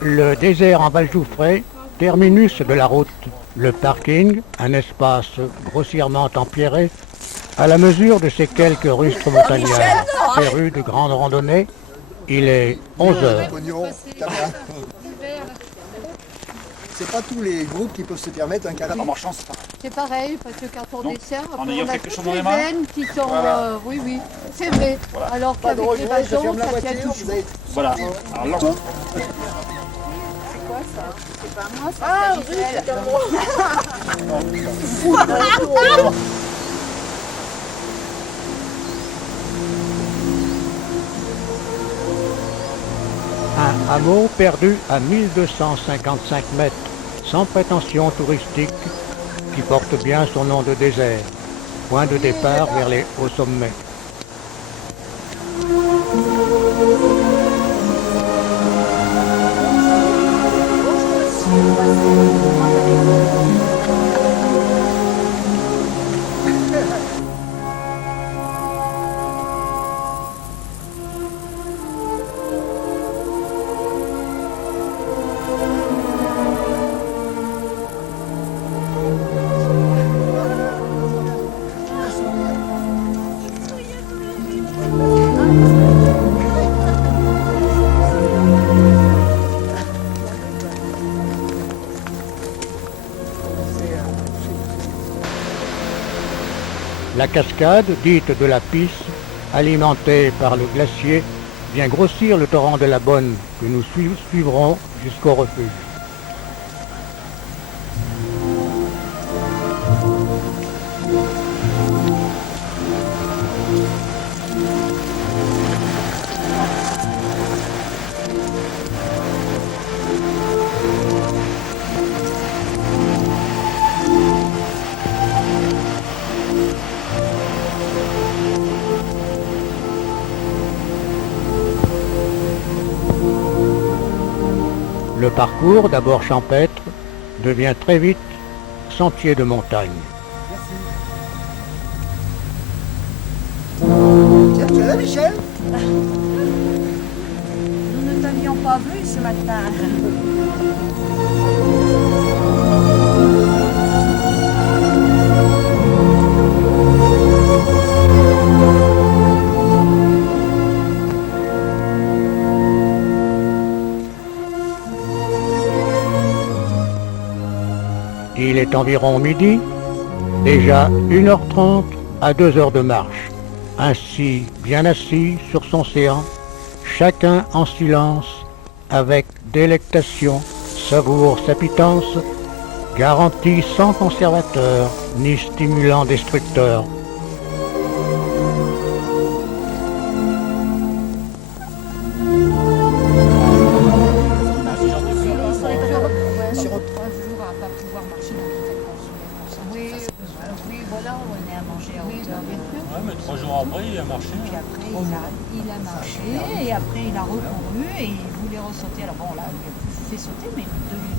Le désert en Valjouffré, terminus de la route. Le parking, un espace grossièrement empierré, à la mesure de ces quelques rustres montagnards. Féru de grandes randonnées, il est 11 heures. C'est pas tous les groupes qui peuvent se permettre un canapé. En marchant, c'est pareil. C'est pareil, parce que quand on dessert, en après, ayant on a quelque chose toutes dans les les mains. veines qui sont... Voilà. oui, oui, c'est vrai. Voilà. Alors Pas de qu'avec les regret, je bâtons, ferme la ça tient voiture, toujours. vous avez... Voilà. Alors là, Ah, oui, c'est à moi. Un hameau perdu à 1255 mètres, sans prétention touristique, qui porte bien son nom de désert. Point de départ vers les hauts sommets. La cascade, dite de la Pisse, alimentée par le glacier, vient grossir le torrent de la Bonne que nous suivrons jusqu'au refuge. Le parcours, d'abord champêtre, devient très vite sentier de montagne. Tiens, tu es là, Michel? Nous ne t'avions pas vu ce matin. Il est environ midi, déjà 1h30 à 2 heures de marche. Ainsi, bien assis sur son séant, chacun en silence, avec délectation, savoure sa pitance, garantie sans conservateur, ni stimulant destructeur. Oui, voilà, on est à manger à hauteur. Ouais, mais 3 jours après, il a marché. Puis après, il a marché, et après, il a recouru, et il voulait ressauter. Alors bon, là, il a fait sauter, mais de lui.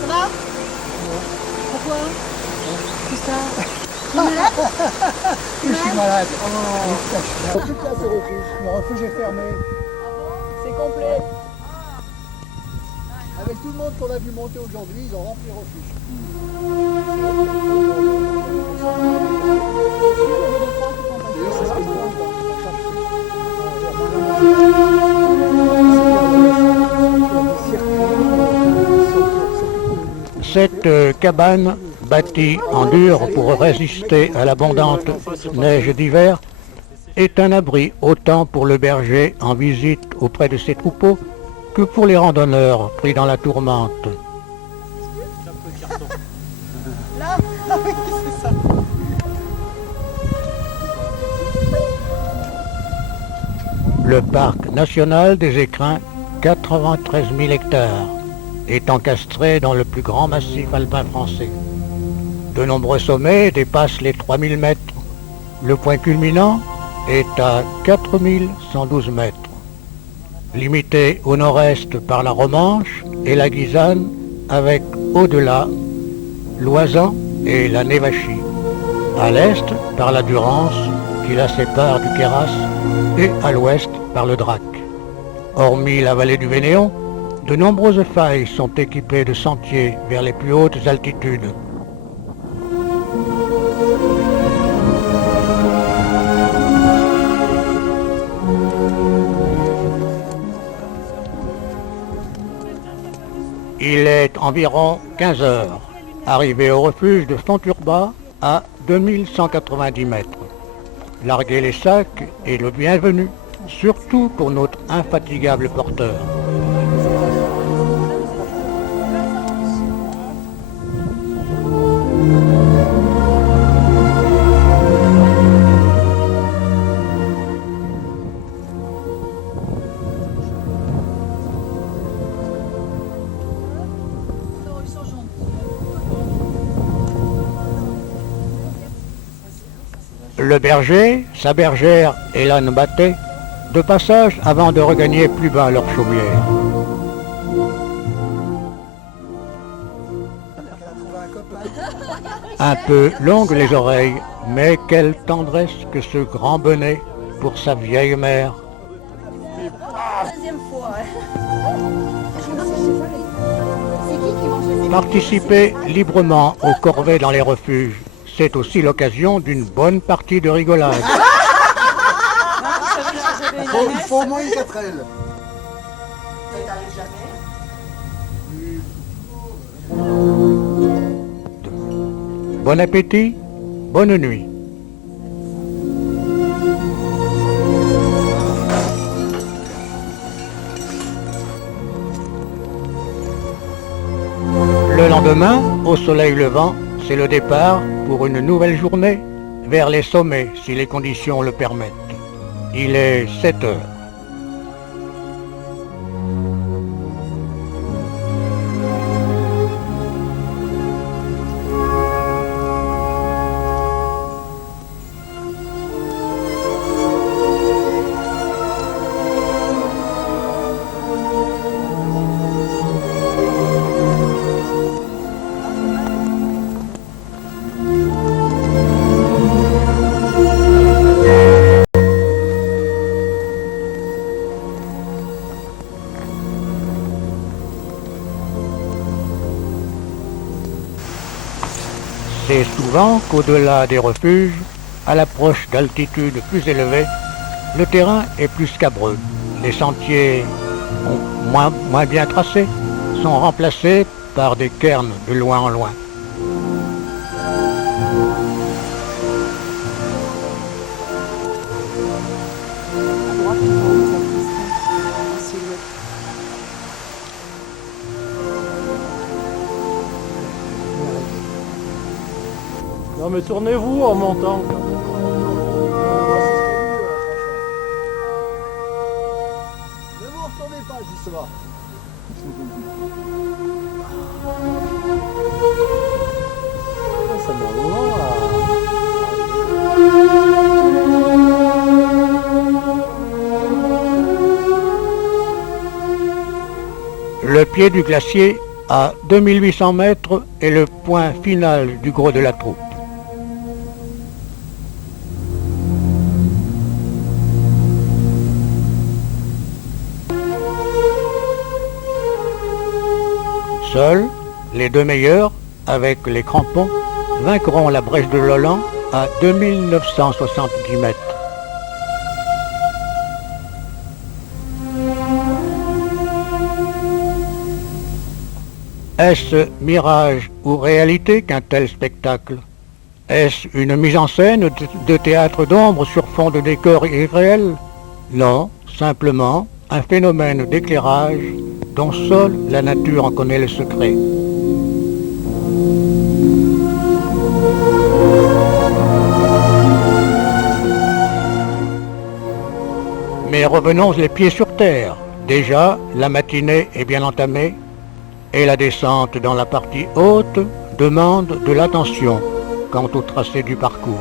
Ça va? Pourquoi? Tout ça? Je suis malade. Toute là, c'est refuge. Mon refuge est fermé. C'est complet. Avec tout le monde qu'on a vu monter aujourd'hui, ils ont rempli le refuge. D'ailleurs, c'est ce que je demande. Cette cabane, bâtie en dur pour résister à l'abondante neige d'hiver, est un abri autant pour le berger en visite auprès de ses troupeaux que pour les randonneurs pris dans la tourmente. Le parc national des Écrins, 93 000 hectares, est encastré dans le plus grand massif alpin français. De nombreux sommets dépassent les 3000 mètres. Le point culminant, est à 4112 mètres, limité au nord-est par la Romanche et la Guisane, avec au-delà l'Oisan et la Névachie, à l'est par la Durance qui la sépare du Queyras et à l'ouest par le Drac. Hormis la vallée du Vénéon, de nombreuses failles sont équipées de sentiers vers les plus hautes altitudes. Il est environ 15 heures, arrivé au refuge de Fonturba à 2190 mètres. Larguer les sacs est le bienvenu, surtout pour notre infatigable porteur. Le berger, sa bergère et l'âne batté, de passage avant de regagner plus bas leur chaumière. Un peu longues les oreilles, mais quelle tendresse que ce grand bonnet pour sa vieille mère. Deuxième fois. C'est qui mange? Participer librement aux corvées dans les refuges, c'est aussi l'occasion d'une bonne partie de rigolade. Il faut au moins une 4L. Bon appétit, bonne nuit. Le lendemain, au soleil levant, c'est le départ pour une nouvelle journée vers les sommets si les conditions le permettent. Il est 7 heures. C'est souvent qu'au-delà des refuges, à l'approche d'altitudes plus élevées, le terrain est plus scabreux. Les sentiers moins bien tracés sont remplacés par des cairns de loin en loin. Non mais tournez-vous en montant. Ne vous retournez pas, justement. Ça me rend là. Le pied du glacier, à 2800 mètres, est le point final du gros de la troupe. Seuls, les deux meilleurs, avec les crampons, vaincront la brèche de Lolland à 2970 mètres. Est-ce mirage ou réalité qu'un tel spectacle? Est-ce une mise en scène de théâtre d'ombre sur fond de décor irréel? Non, simplement un phénomène d'éclairage dont seule la nature en connaît le secret. Mais revenons les pieds sur terre. Déjà, la matinée est bien entamée et la descente dans la partie haute demande de l'attention quant au tracé du parcours.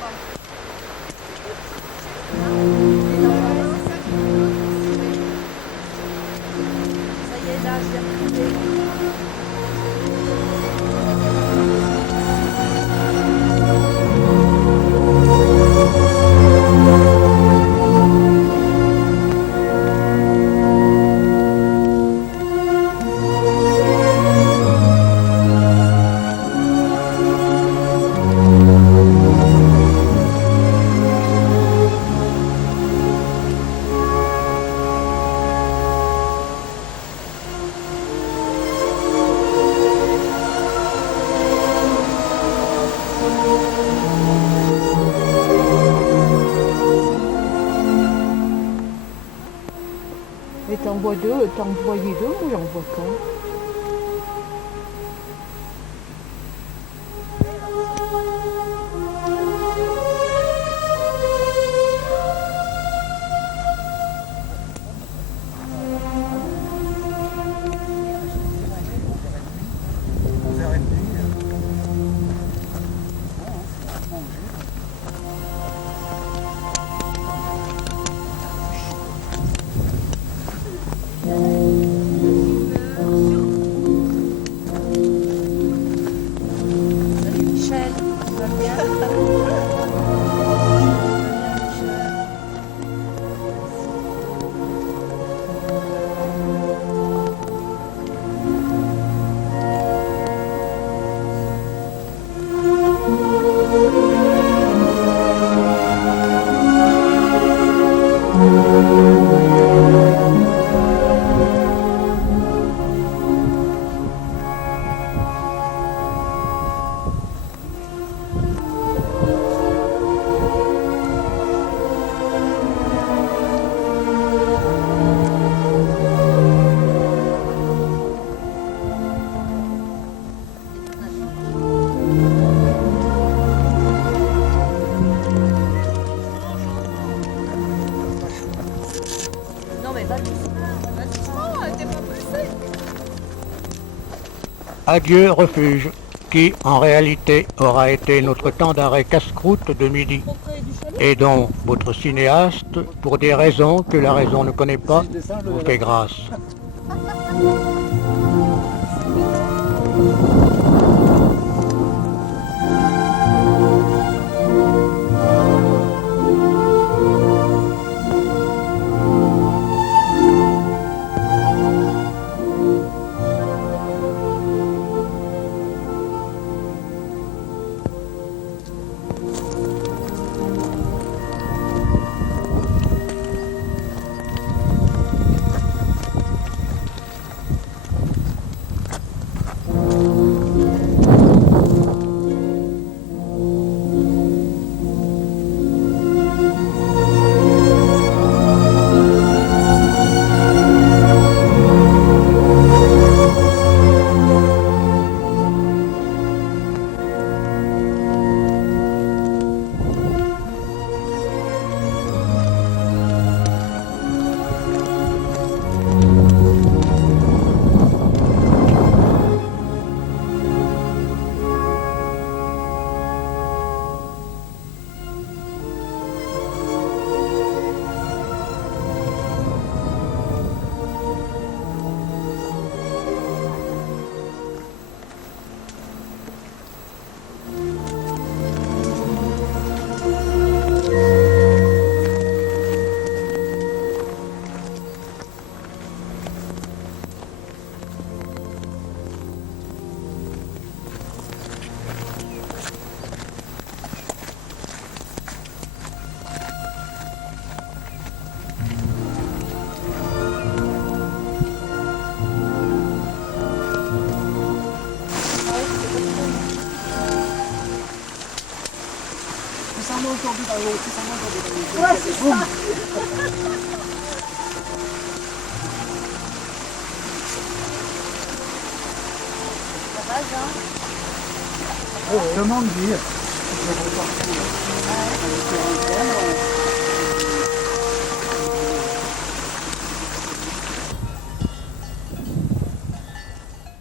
y est, là, je l'ai retrouvé. Et t'en vois deux, t'en voyais deux, ou j'en vois qu'un? Salut Michel, tu vas bien? Tu vas bien, Michel? Non mais vas-y. Vas-y. T'es pas pressé. Adieu refuge, qui en réalité aura été notre temps d'arrêt casse-croûte de midi, et dont votre cinéaste, pour des raisons que la raison ne connaît pas, vous fait grâce. Ouais, c'est ça. Ça va, Jean? Demande dire.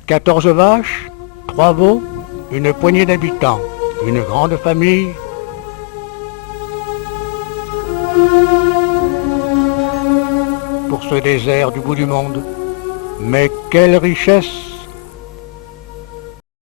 Quatorze vaches, 3 veaux, une poignée d'habitants, une grande famille, pour ce désert du bout du monde. Mais quelle richesse